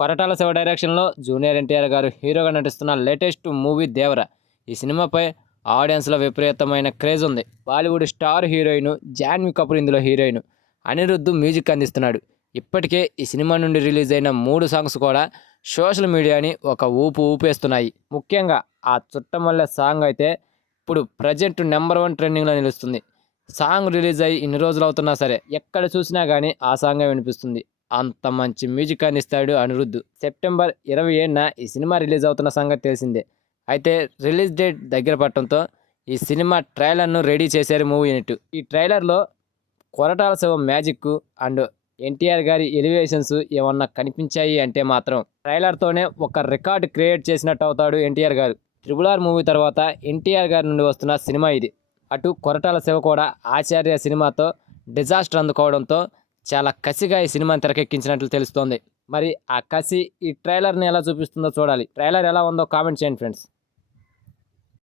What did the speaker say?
కొరటాల శివ డైరెక్షన్లో జూనియర్ ఎన్టీఆర్ గారు హీరోగా నటిస్తున్న లేటెస్ట్ మూవీ దేవర. ఈ సినిమాపై ఆడియన్స్లో విపరీతమైన క్రేజ్ ఉంది. బాలీవుడ్ స్టార్ హీరోయిన్ జాన్వీ కపూర్ ఇందులో హీరోయిన్. అనిరుద్ధ్ మ్యూజిక్ అందిస్తున్నాడు. ఇప్పటికే ఈ సినిమా నుండి రిలీజ్ అయిన 3 సాంగ్స్ కూడా సోషల్ మీడియాని ఒక ఊపేస్తున్నాయి. ముఖ్యంగా ఆ చుట్టమల్లె సాంగ్ అయితే ఇప్పుడు ప్రజెంట్ నెంబర్ 1 ట్రెండింగ్లో నిలుస్తుంది. సాంగ్ రిలీజ్ అయ్యి ఇన్ని రోజులు అవుతున్నా సరే ఎక్కడ చూసినా కానీ ఆ సాంగే వినిపిస్తుంది. అంత మంచి మ్యూజిక్ అందిస్తాడు అనిరుద్ధ్. సెప్టెంబర్ 27న ఈ సినిమా రిలీజ్ అవుతున్న సంగతి తెలిసిందే. అయితే రిలీజ్ డేట్ దగ్గర పడటంతో ఈ సినిమా ట్రైలర్ను రెడీ చేశారు మూవీ యూనిట్. ఈ ట్రైలర్లో కొరటాల శివ మ్యాజిక్ అండ్ ఎన్టీఆర్ గారి ఎలివేషన్స్ ఏమన్నా కనిపించాయి అంటే మాత్రం ట్రైలర్తోనే ఒక రికార్డ్ క్రియేట్ చేసినట్టు అవుతాడు ఎన్టీఆర్ గారు. RRR మూవీ తర్వాత ఎన్టీఆర్ గారి నుండి వస్తున్న సినిమా ఇది. అటు కొరటాల శివ కూడా ఆచార్య సినిమాతో డిజాస్టర్ అందుకోవడంతో చాలా కసిగా ఈ సినిమాని తెరకెక్కించినట్లు తెలుస్తోంది. మరి ఆ కసి ఈ ట్రైలర్ని ఎలా చూపిస్తుందో చూడాలి. ట్రైలర్ ఎలా ఉందో కామెంట్ చేయండి ఫ్రెండ్స్.